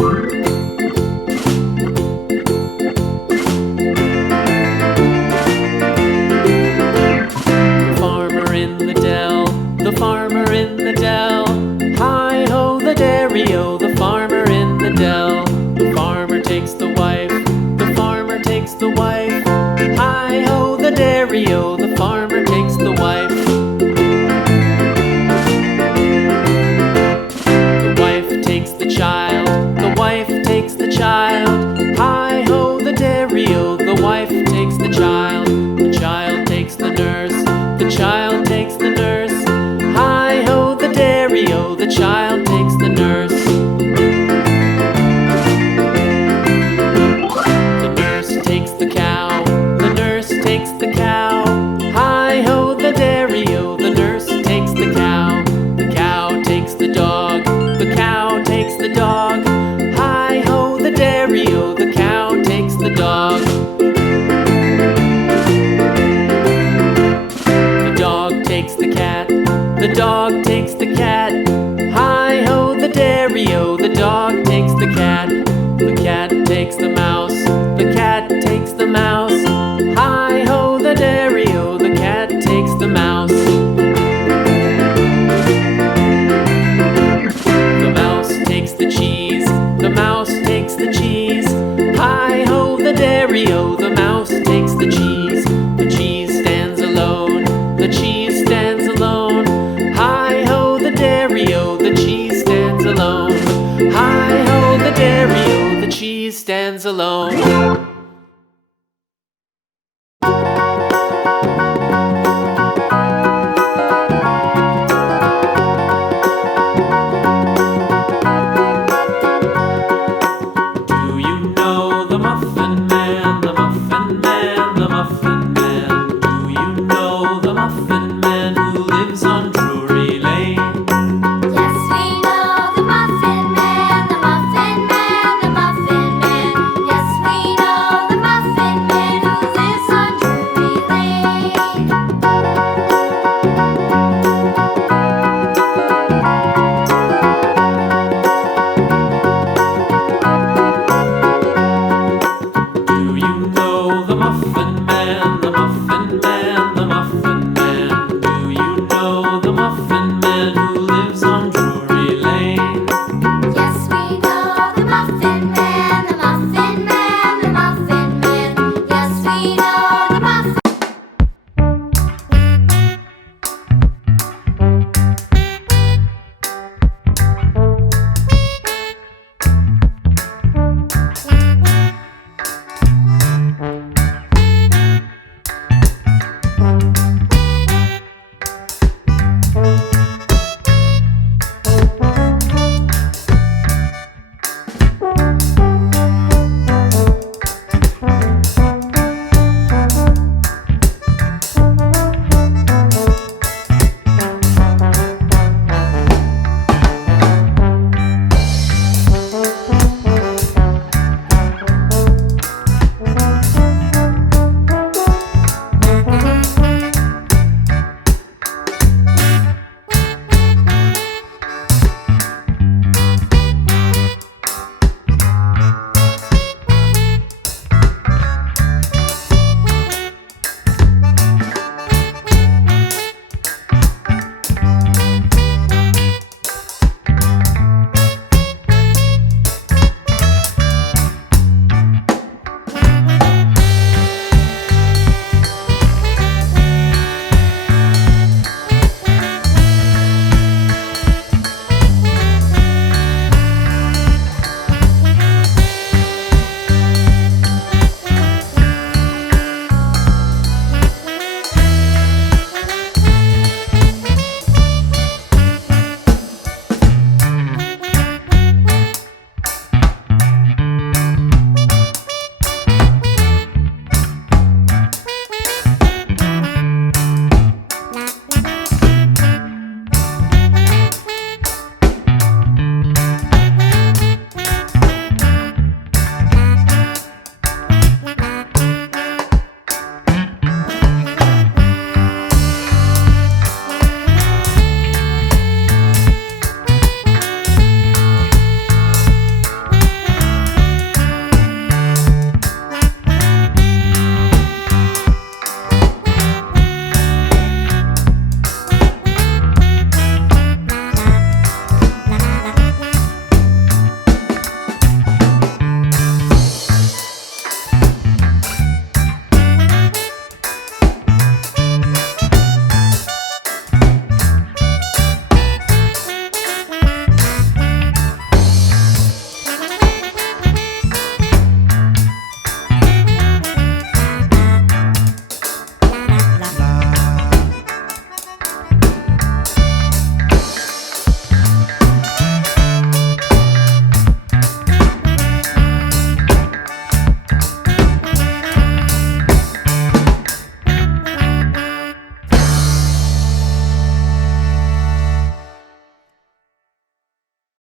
Farmer in the dell, the farmer in the dell. Hi-ho, the dairy-o, the farmer in the dell. The farmer takes the wife, the farmer takes the wife. Hi-ho, the dairy-o, the farmer takes the wife. The wife takes the child, the wife takes the child. Hi-ho, the dairy-o, the wife takes the child. The child takes the nurse, the child takes the nurse. Hi-ho, the dairy-o, the child takes the nurse. The nurse takes the cow, the nurse takes the cow. Hi-ho, the dairy-o, the nurse takes the cow. The cow takes the dog, the cow takes the dog. Hi-ho, the dairy-o, the cow takes the dog. The dog takes the cat, the dog takes the cat. Hi-ho, the dairy-o, the dog takes the cat. The cat takes the mouse, the cat takes the mouse. Hi-ho, the dairy-o, the cat takes the mouse. The mouse takes the cheese, the mouse takes the cheese. Hi-ho, the dairy-o, the mouse takes the cheese. The cheese stands alone, the cheese stands alone. Hi-ho, the dairy-o, the cheese stands alone. Hi-ho, the dairy-o, the cheese stands alone.